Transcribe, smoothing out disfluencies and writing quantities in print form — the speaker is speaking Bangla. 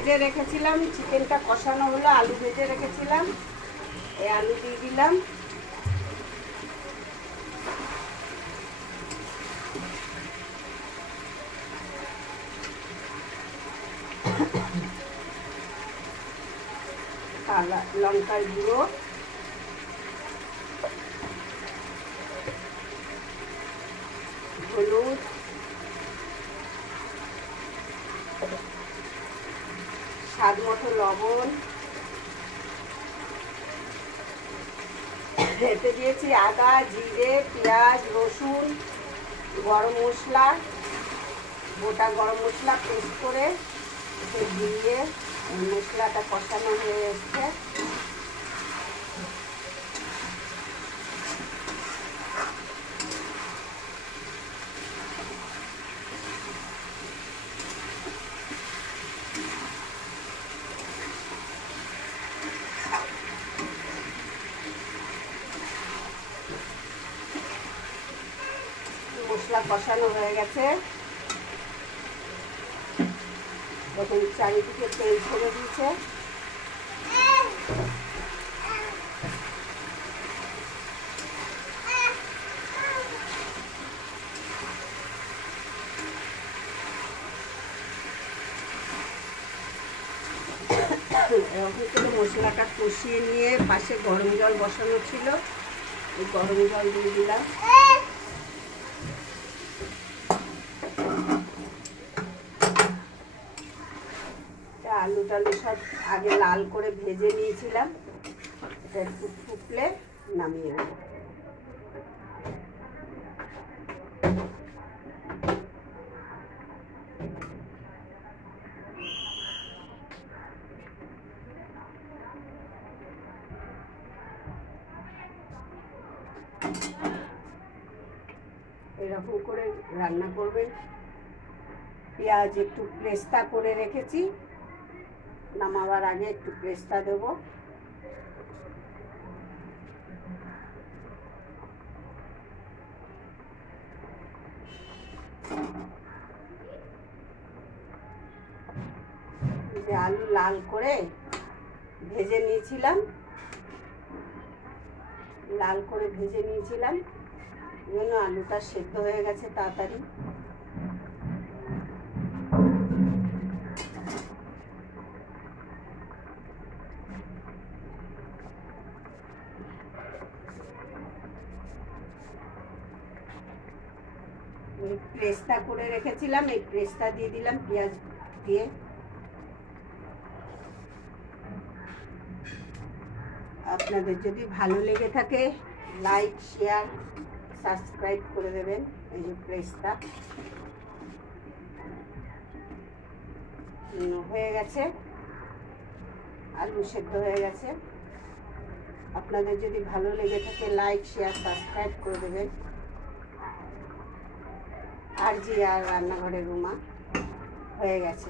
ভেজে রেখেছিলাম, চিকেনটা কষানো হলো, আলু ভেজে রেখেছিলাম, এই আলু দিয়ে দিলাম। লঙ্কার গুঁড়ো, হলুদ, স্বাদ মতো লবণ, এতে দিয়েছি আদা, জিরে, পেঁয়াজ, রসুন, গরম মশলা, গোটা গরম মশলা পেস্ট করে এতে দিয়ে মশলাটা কষানো হয়ে এসছে। মশলা কষানো হয়ে গেছে, দেখুন চারিদিকে তেল ছেড়ে দিয়েছে। এরকম করে মশলাটা কষিয়ে নিয়ে পাশে গরম জল বসানো ছিল, এই গরম জল দিয়ে দিলাম। আলু টালু সব আগে লাল করে ভেজে নিয়েছিলাম, এটা একটু ফুটলে নামিয়ে নেব। এরকম করে রান্না করবেন। পেঁয়াজ একটু পেস্তা করে রেখেছি, নামাবার আগে একটু পেস্তা দেব। আলু লাল করে ভেজে নিয়েছিলাম, জন্য আলুটা সেদ্ধ হয়ে গেছে তাড়াতাড়ি। পেস্তা করে রেখেছিলাম, এই পেস্তা দিয়ে দিলাম পেঁয়াজ দিয়ে। আপনাদের যদি ভালো লেগে থাকে লাইক, শেয়ার, সাবস্ক্রাইব করে দেবেন। এই যে পেস্তা হয়ে গেছে, আলু সেদ্ধ হয়ে গেছে। আপনাদের যদি ভালো লেগে থাকে লাইক, শেয়ার, সাবস্ক্রাইব করে দেবেন। আর জি আর রান্নাঘরের রুমা হয়ে গেছে।